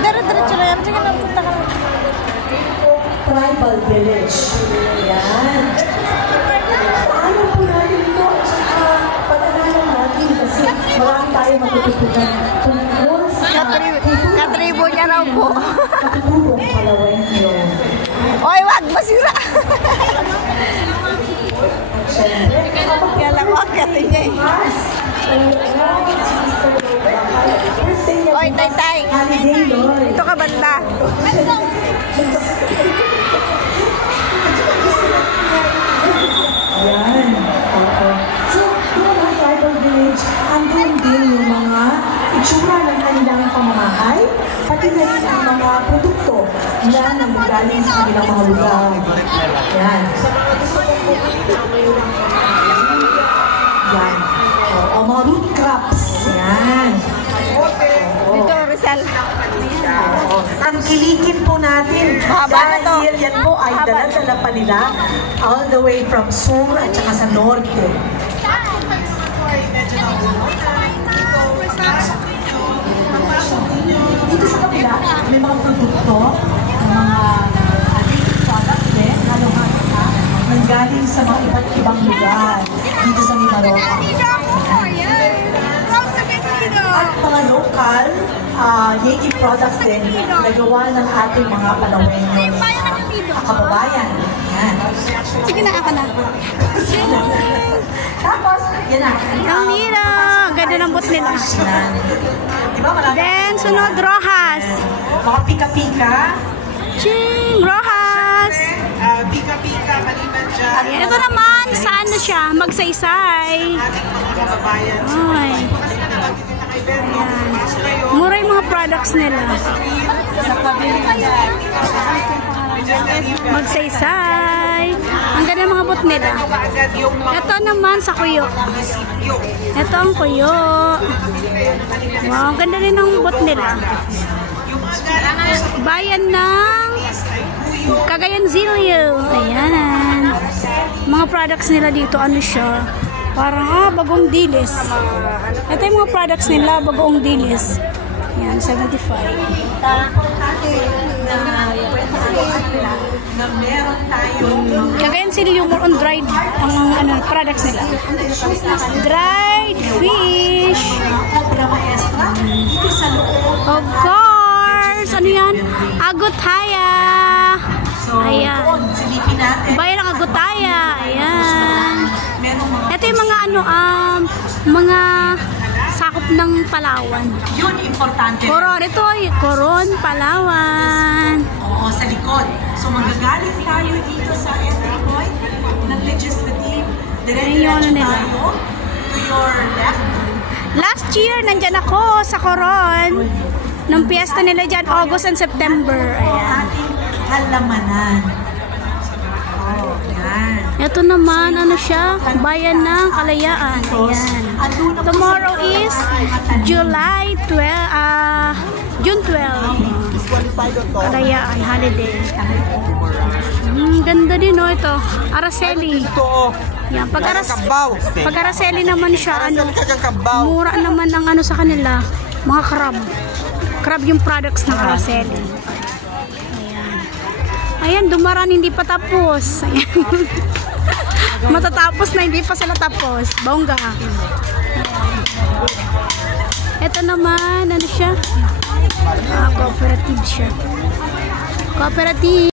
Dire-diretso na yan. Sige na, punta ka. Tribal Village. Yan. Paano po natin ito? Pag-aralan natin kasi marami tayo matututunan. Katribo niya raw po. Katutubong Palaweng yun. Oy, wag masira. Kaya lang wag katin niya eh. Oy, tay-tay. Ito ka banda. Yan. So, yung mga tribal village, andun din yung mga itsura ng kanilang pamamahay, pati na rin ang mga produkto na nanggagaling sa kanilang mga lugar. Yan. Yan. O, mga root crops. Yan. Dito, Rizal. Ang kilikin po natin dahil yan po ay dala-dala pa nila all the way from sur at saka sa norte. Dito sa kabila, may mga produkto, mga native products din, halo-halo na, nanggaling sa mga iba't ibang lugar dito sa Mimaropa. At mga local native products din nagawa ng ating mga Palaweño kababayan. Yan. Sige na, ako na. Tapos, yan na. Ang nila. Ganda ng bot nila. Diba, Then, sunod, Rojas. mga pika-pika. Ching! Rojas! Pika-pika, maliban dyan. Ayan, ito naman, saan na siya? Magsaysay. Ating mga kababayan. Ay. Mura yung mga products nila. Magsaysay. Ang ganda ng mga bot nila. Ito naman sa kuyo. Ito ang kuyo. Wow, ang ganda rin ng bot nila. Bayan ng Cagayan Zilio. Ayan. Mga products nila dito, ano siya? Parang, bagong dilis. Ito yung mga products nila, bagong dilis. Ayan, 75. Na meron tayong Cagayan Zilio, more on dried ang products nila. Dried fish. obra maestra dito sa loob. Of course! Ano yan? Agutaya! So, Ayan. doon, silipin natin. Bayan ng Agutaya. Ayan. Merong mga Ito yung mga mga sakop ng Palawan. yun, importante. Coron. Ito ay Coron, Palawan. Oo, sa likod. So, magagaling tayo dito sa entry point ng legislative. Dire-diretso nila. tayo to your left. Last year, nandyan ako sa Coron. Nung piyesta nila dyan, August and September. Ayan. Ating halamanan. Oh, yan. Ito naman, ano siya? Bayan ng Kalayaan. Ayan. Tomorrow is July 12, June 12. Kalayaan, holiday. Ganda din, no, ito. Araceli. Yan, pag Araceli naman siya, ano, mura naman ang ano sa kanila, mga crab. Crab yung products ng Araceli. Ayan. Ayan, dumaraan, hindi pa tapos. Ayan. Matatapos na, hindi pa sila tapos. Bongga. Ito naman, ano siya? Cooperative siya. Cooperative.